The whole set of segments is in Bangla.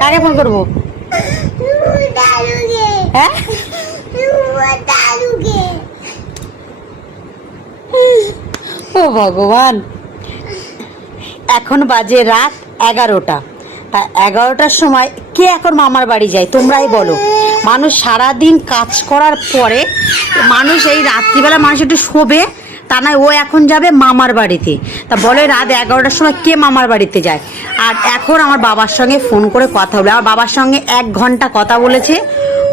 কাকে ফোন করবো? হ্যাঁ, ও ভগবান, এখন বাজে রাত 11টা। তা 11টার সময় কে এখন মামার বাড়ি যায় তোমরাই বলো? মানুষ সারাদিন কাজ করার পরে মানুষ এই রাত্রিবেলা মানুষ একটু শোবে, তা নয় ও এখন যাবে মামার বাড়িতে। তা বলে রাত 11টার সময় কে মামার বাড়িতে যায়? আর এখন আমার বাবার সঙ্গে ফোন করে কথা বলে, আমার বাবার সঙ্গে 1 ঘন্টা কথা বলেছে,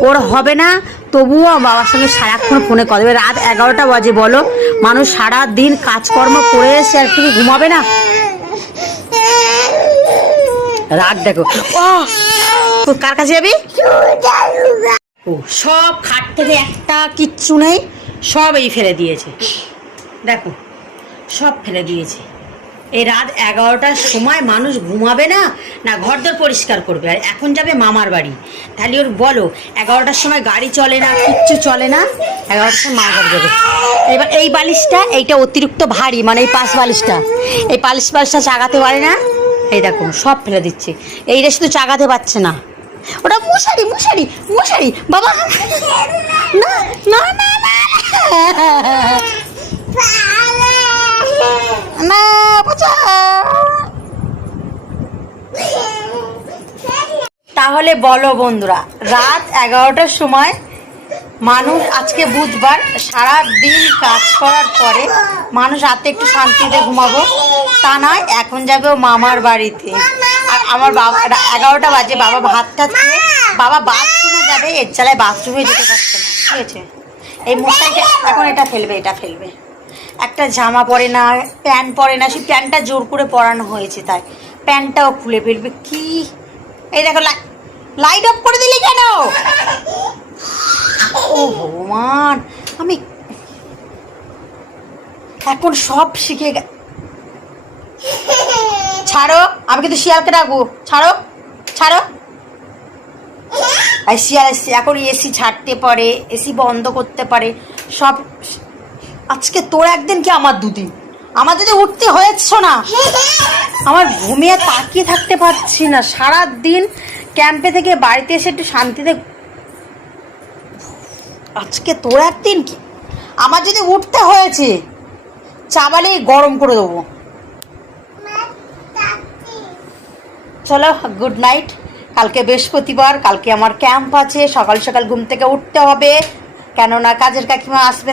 ওর হবে না, তবুও আমার বাবার সঙ্গে সারাক্ষণ ফোনে কথা বলে। রাত 11টা বাজে, বলো মানুষ সারা দিন কাজকর্ম করে এসে আর তুমি ঘুমাবে না? রাগ দেখো। ও কার কাছে যাবি? ও সব খাট থেকে একটা কিচ্ছু নেই, সব এই ফেলে দিয়েছে, দেখো সব ফেলে দিয়েছে। এই রাত 11টার সময় মানুষ ঘুমাবে না, না ঘরদোর পরিষ্কার করবে, আর এখন যাবে মামার বাড়ি। তাহলে ওর বলো 11টার সময় গাড়ি চলে না, কিচ্ছু চলে না, 11টার সময় মামার যাবে। এবার এই বালিশটা, এইটা অতিরিক্ত ভারী, মানে এই পাশ বালিশটা, এই বালিশটা চাগাতে পারে না, এই দেখো সব ফেলে দিচ্ছে। এইটা শুধু চাগাতে পারছে না, ওটা মশারি মশারি মশারি, বাবা না না না না, তাহলে বলো বন্ধুরা, রাত 11টার সময় মানুষ, আজকে বুধবার, সারা দিন কাজ করার পরে মানুষ রাতে একটু শান্তিতে ঘুমাবো, তা নয় এখন যাবে ও মামার বাড়িতে। আর আমার বাবা 11টা বাজে, বাবা ভাতটা খেয়ে বাবা বাথরুমে যাবে, এর চালায় বাথরুমে যেতে পারছে না, ঠিক আছে? এই মশাইটা এখন এটা ফেলবে, এটা ফেলবে। একটা জামা পরে না, প্যান্ট পরে না, সেই প্যান্টটা জোর করে পরানো হয়েছে, তাই প্যান্টটাও খুলে ফেলবে। কি এই দেখো, লাইট অফ করে দিলি কেন? ও ভগবান, আমি এখন সব শিখে ছাড়ো, আমি কিন্তু শিয়ালকে রাখবো, ছাড়ো ছাড়ো। আর শিয়াল এসছে, এখন এসি ছাড়তে পারে, এসি বন্ধ করতে পারে, সব। আজকে তোর একদিন কি আমার দুদিন, আমার যদি উঠতে হয়েছে না, আমার ঘুমিয়ে তাকিয়ে থাকতে পারছি না, সারা দিন ক্যাম্পে থেকে বাড়িতে এসে একটু শান্তিতে। আজকে তোর একদিন কি, আমার যদি উঠতে হয়েছে চাবালে গরম করে দেবো। চলো, গুড নাইট। কালকে বৃহস্পতিবার, কালকে আমার ক্যাম্প আছে, সকাল সকাল ঘুম থেকে উঠতে হবে, কেননা কাজের কাকিমা আসবে।